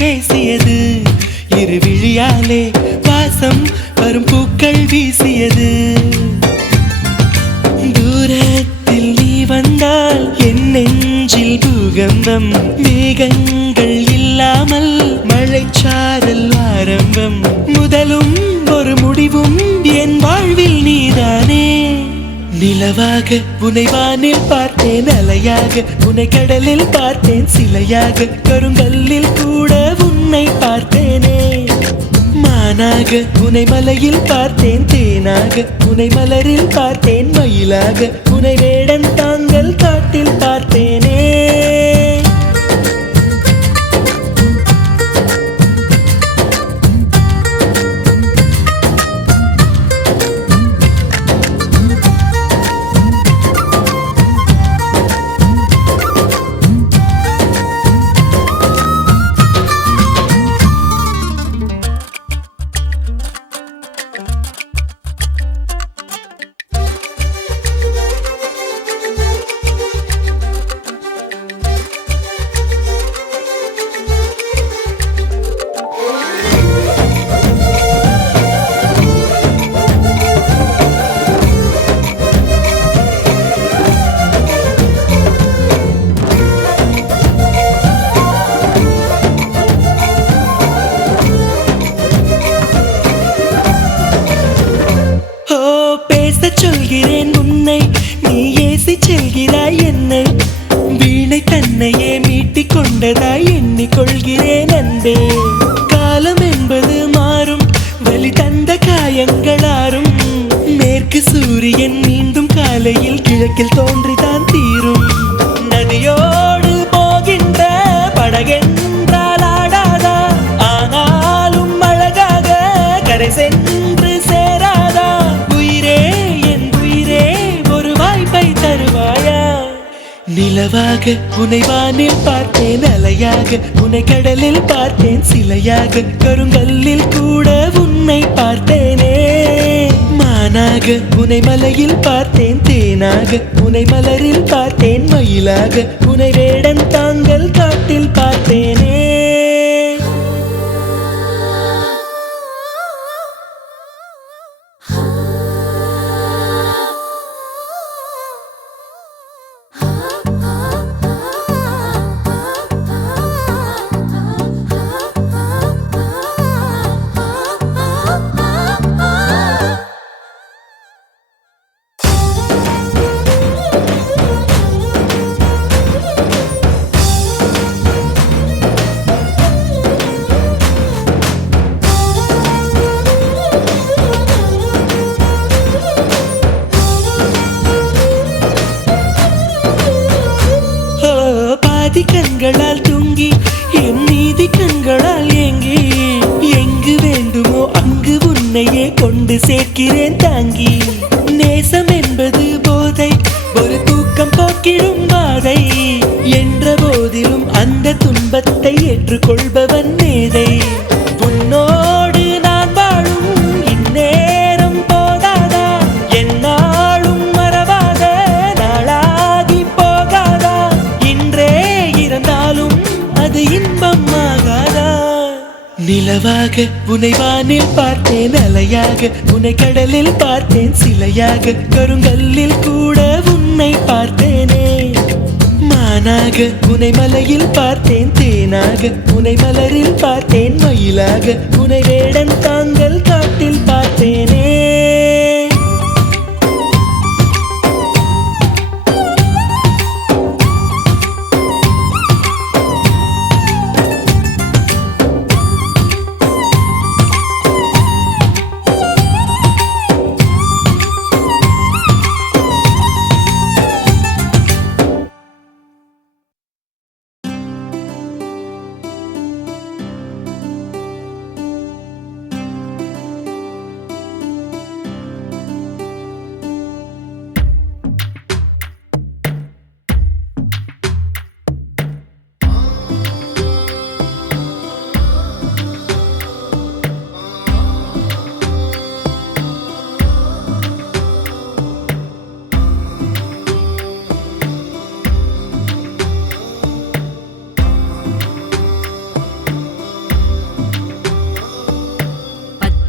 பேசியது, இரு விழியாலே வாசம் வரும் பூக்கள் வீசியது. தூரத்தில் நீ வந்தால் என் நெஞ்சில் பூகம்பம், மேகங்கள் இல்லாமல் மழைச்சாரல் ஆரம்பம். முதலும் ஒரு முடிவும் என் வாழ்வில் நீதானே. நிலவாக உனை வானில் பார்த்தேன், அலையாக உனை கடலில் பார்த்தேன், சிலையாக கருங்கல்லில் கூட உன்னை பார்த்தேனே. மானாக உனை மலையில் பார்த்தேன், தேனாக உனை மலரில் பார்த்தேன், மயிலாக உனை வேடன் தாங்கள் காட்டில் பார்த்தேனே. சொல்கிறேன் உன்னை, நீ ஏசி செல்கிறாய் என்னை. வீணை தன்னையே மீட்டிக் கொண்டதாய் எண்ணிக்கொள்கிறேன் அன்பே. காலம் என்பது மாறும், வலி தந்த காயங்களாரும். மேற்கு சூரியன் மீண்டும் காலையில் கிழக்கில் தோன்றிதான் தீரும். நதியோடு போகின்ற படகென்றால் ஆடாதா, ஆனாலும் அழகாக கரை சென்று சேராதா. நிலவாக உனை வானில் பார்த்தேன், அலையாக உனை கடலில் பார்த்தேன், சிலையாக கருங்கல்லில் கூட உன்னை பார்த்தேனே. மானாக உனை மலையில் பார்த்தேன், தேனாக உனை மலரில் பார்த்தேன், மயிலாக உனை வேடன் தாங்கள் காட்டில் பார்த்தேனே. கண்களால் தூங்கி என் நீதி கண்களால் ஏங்கி, எங்கு வேண்டுமோ அங்கு உன்னையே கொண்டு சேர்க்கிறேன் தாங்கி. நேசம் என்பது போதை, ஒரு தூக்கம் போக்கிடும் பாதை. என்ற போதிலும் அந்த துன்பத்தை ஏற்றுக்கொள்பவன் மேதை. உன்னோடு நான் வாழும் இந்நேரம் போதாதா, என்னாலும் மறவாத நாளாகி போகாதா. இன்றே இருந்தாலும் அது இன்பம் ஆகாதா. நிலவாக உனை வானில் பார்த்தேன், அலையாக உனை கடலில் பார்த்தேன், சிலையாக கருங்கல்லில் கூட உன்னை பார்த்தேனே. மானாக உனை மலையில் பார்த்தேன், தேனாக உனை மலரில் பார்த்தேன், மயிலாக உனை வேடன் தாங்கள் காட்டில் பார்த்தேனே.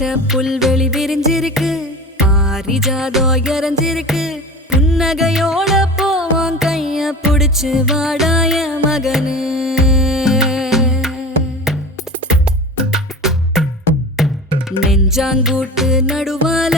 பச்சை புல்வெளி விரிஞ்சிருக்கு, பாரிஜாதம் இறஞ்சிருக்கு. புன்னகையோட போவோம் கைய புடிச்சு வாடாய மகனு. நெஞ்சாங்கூட்டு நடுவால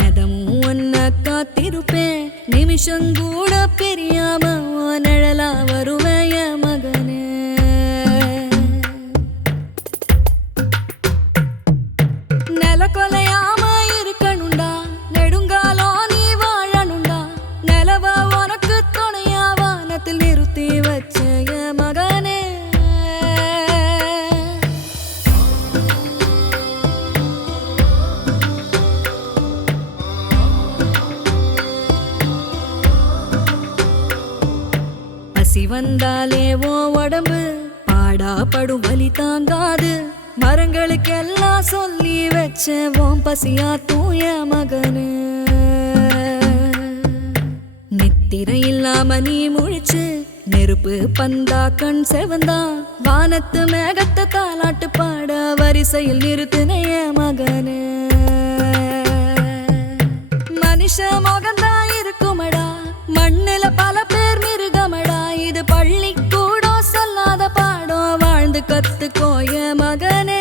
நதமும் ஒன்ன காத்திருப்பேன். நிமிஷங்கூட பெரியாம நிழலா வருவேய மகனே. நில கொலையாம இருக்கணுண்டா, நெடுங்காலோ நீ வாழணுண்டா. நிலவ உனக்கு துணையா வானத்தில் நிறுத்தி வச்ச மகனே. பசி வந்தாலே ஓ உடம்பு பாடா படும் வலி தாங்காது. மரங்களுக்கெல்லாம் சொல்லி வச்ச ஓம் பசியா தூய மகனு. நித்திரை இல்லாம நீ முழிச்சு நெருப்பு பந்தா கண் செவந்தா. வானத்து மேகத்தை தாலாட்டு பாட வரிசையில் நிறுத்தினைய மகனு. மனுஷ மகந்தா இருக்குமடா, மண்ணில பல பேர் மிருகமடா. இது பள்ளி கூட சொல்லாத பாடம், வாழ்ந்து கத்துக்கோய மகனே.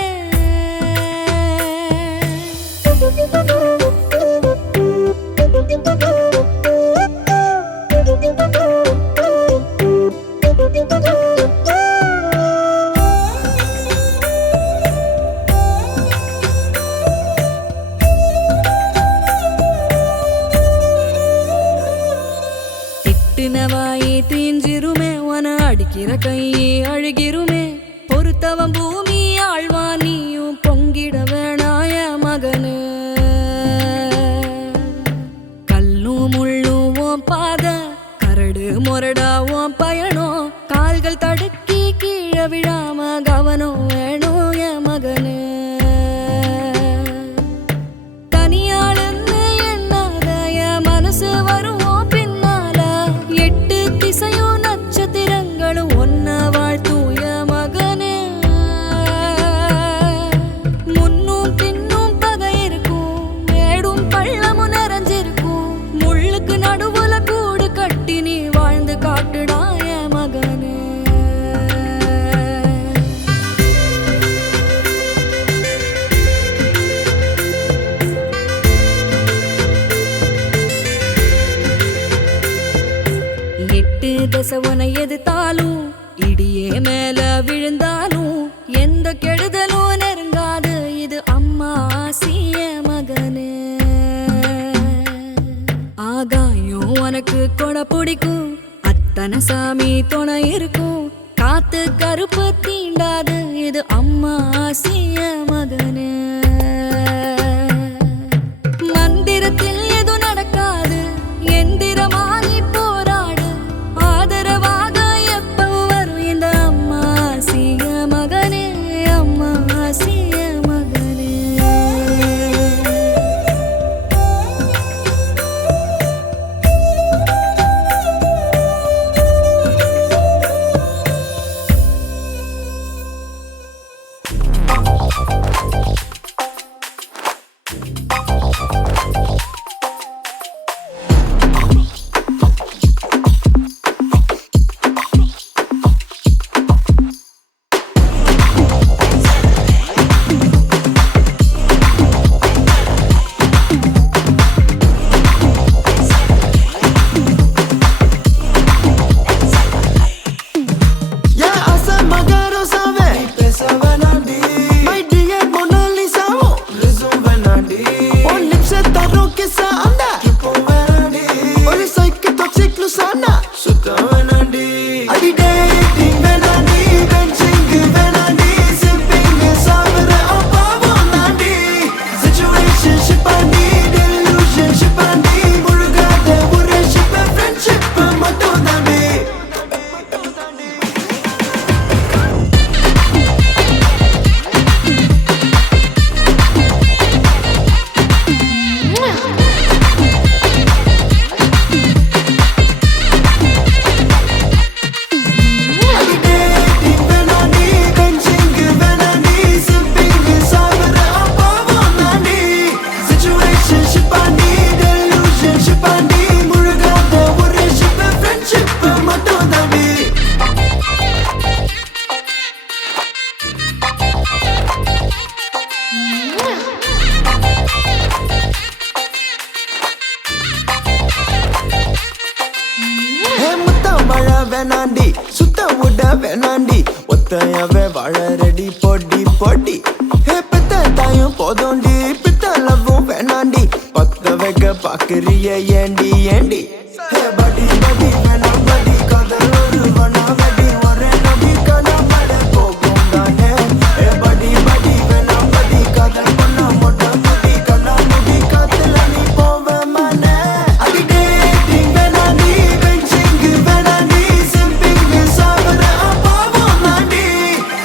திட்டுனவாயே தீஞ்சிருமே, உன அடிக்கிற கையே அழுகிருமே. பொறுத்தவன் பூமி ஆழ்வா, நீயும் பொங்கிட வேணாய மகனு. கல்லும் முள்ளும் ஓம் பாத, கரடு முரடாவும் பயணம். கால்கள் தடுக்கி கீழே விழாம கவனம் வேணும் என் மகனு. தனியாளன்னு எண்ணாத என் மனசு வருவோம் பின்னால. எட்டு திசையும் நட்சத்திரங்களும் ஒன்ன வாழ்த்தூய மகனே. முன்னும் பின்னும் பகை இருக்கும், மேடும் பள்ளமும் நிறைஞ்சிருக்கும். முள்ளுக்கு நடுவுல கூடு கட்டி நீ வாழ்ந்து காட்டுடாய மகனே. எட்டு தசை உன எதிர்த்தாலும், இடியே மேல விழுந்தாலும், எந்த கெடுதலும் நெருங்காது. இது அம்மா ஆசிய மகனே. ஆகாயம் உனக்கு கொடை பிடிக்கும், அத்தனை சாமி துணை இருக்கும். காத்து கருப்பு தீண்டாது, இது அம்மா ஆசிய மகனே. மந்திரத்தில் எது நடக்காது, எந்திரமா நீ போராடு. ஆதரவாக எப்பவும் வரும் இந்த அம்மா ஆசிய மகனே. அம்மா ஆசிய மகனே. வேணாண்டி சுத்த விட வேணாண்டி ஒத்தையவே வாழ ரெடி பொடி பொடி பித்த தாயும் போதோண்டி பித்த லவ்வும் வேணாண்டி பத்த வைக்க பாக்குறிய ஏண்டி ஏண்டி படி படி வேணாம் படி காதல் ஒரு வனா வடி ஒரே நொடி கனமட போகும் தானே படி படி வேணாம் படி காதல் பண்ண மொட்டை முடி கண்ணா முடி காத்துல நீ போவ மனே அடி டேட்டிங் வேணாண்டி பெஞ்சிங் வேணாண்டி சிம்பிங் சாவர பாவம் நாண்டி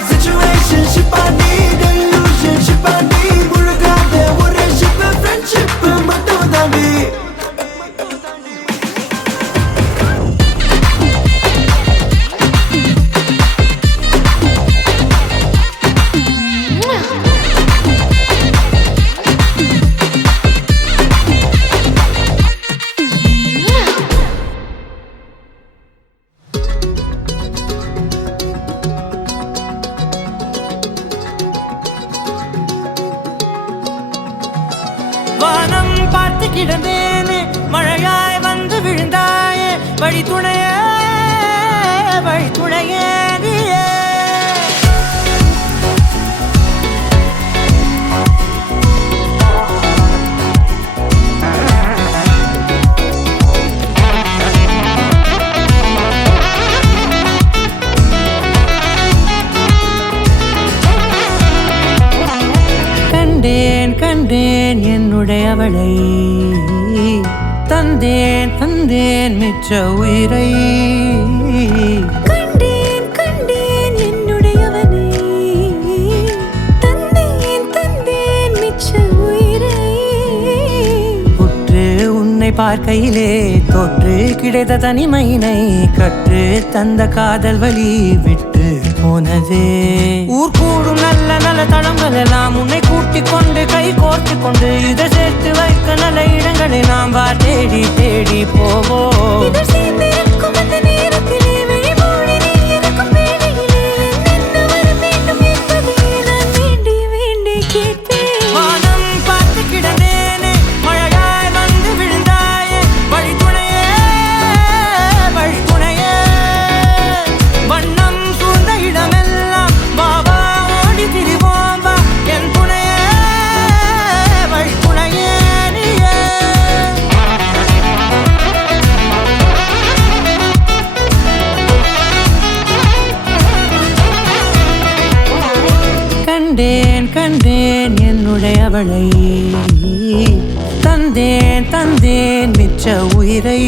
சிச்சுவேஷன் ஷிப்பாண்டி டெலூஷன் ஷிப்பாண்டி முழுகாத ஒரே ஷிப் ஃப்ரெண்ட்ஷிப் மட்டும் தாண்டி வானம் பார்த்து கிடந்தேனே மழையாய் வந்து விழுந்தாயே வழி துணையே நீயே கண்டேன் கண்டேன் என்னுடையவளை தந்தேன் தந்தேன் மிச்ச உயிரை கண்டேன் கண்டேன் என்னுடையவனை தந்தேன் தந்தேன் மிச்ச உயிரை உற்று உன்னை பார்க்கையிலே தொற்று கிடைத்த தனிமையினை கற்று தந்த காதல் வழி விட்டு போனதே ஊர் கூடும் நல்ல நல்ல தளங்கள் எல்லாம் உன்னை கூட்டிக் கொண்டு கை கோர்த்து கொண்டு இதை சேர்த்து வைக்க நல்ல இடங்களை நாம் வா தேடி தேடி போவோம் இதழ் சேர்ந்திருக்கும் அந்த நேரத்திலே விழிமூடி நீ இருக்கும் வேளையிலே என்ன வர வேண்டும் என்பதை நான் வேண்டி வேண்டி கேட்பேன் வானம் பார்த்து கிடந்தேனே மழையாய் வந்து விழுந்தாயே வழி துணையே வண்ணம் சூழ்ந்த இடமெல்லாம் பாபா ஓடி திரிவோம் வா என் துணையே வழி துணையே நீயே கண்டேன் கண்டேன் என்னுடையவளை தந்தேன் தந்தேன் மிச்ச உயிரை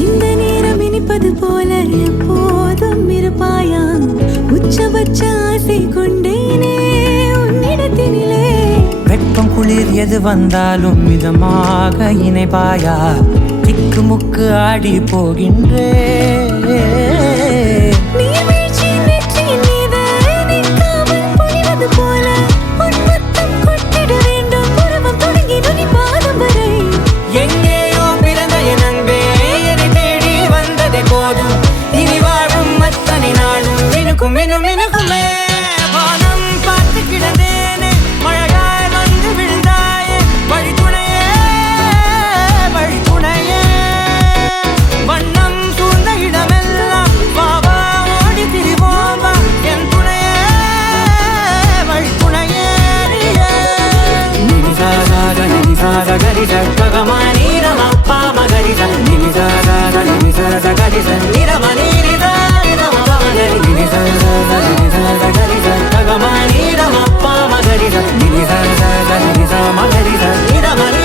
இந்த நேரம் இனிப்பது போல எப்போதும் இருப்பாயா உச்சபட்ச ஆசை கொண்டேனே உன்னிடத்தினிலே வெப்பம் குளிர் எது வந்தாலும் மிதமாக இணைப்பாயா திக்கு முக்கு ஆடி போகின்றே நீர்வீழ்ச்சியின் நெற்றியின் மீது நிற்காமல் பொழிவது போல உன் முத்தம் கொட்டிட வேண்டும் உருவம் தொடங்கி நுனி பாதம் வரை எங்கேயோ பிறந்த என் அன்பே என்னை தேடி வந்ததே போதும் இனி வாழும் அத்தனை நாளும் மினுக்கும் மினுக்குமே வானம் பார்த்து கிடந்தேனே மழையாய் வந்து விழுந்தாயே வழி துணையே வண்ணம் சூழ்ந்த இடமெல்லாம் பாபா ஓடி திரிவோம் வா என் துணையே வழி துணையே நீயே நினிசாத கரிச பகமானி ரமப்பா மகரிச நினிசாத கரிச நிரமணி கரிச பகமானி ரமப்பா மகரிச நினிச மகரிச நிரமணி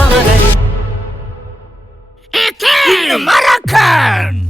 மகரி Moroccan!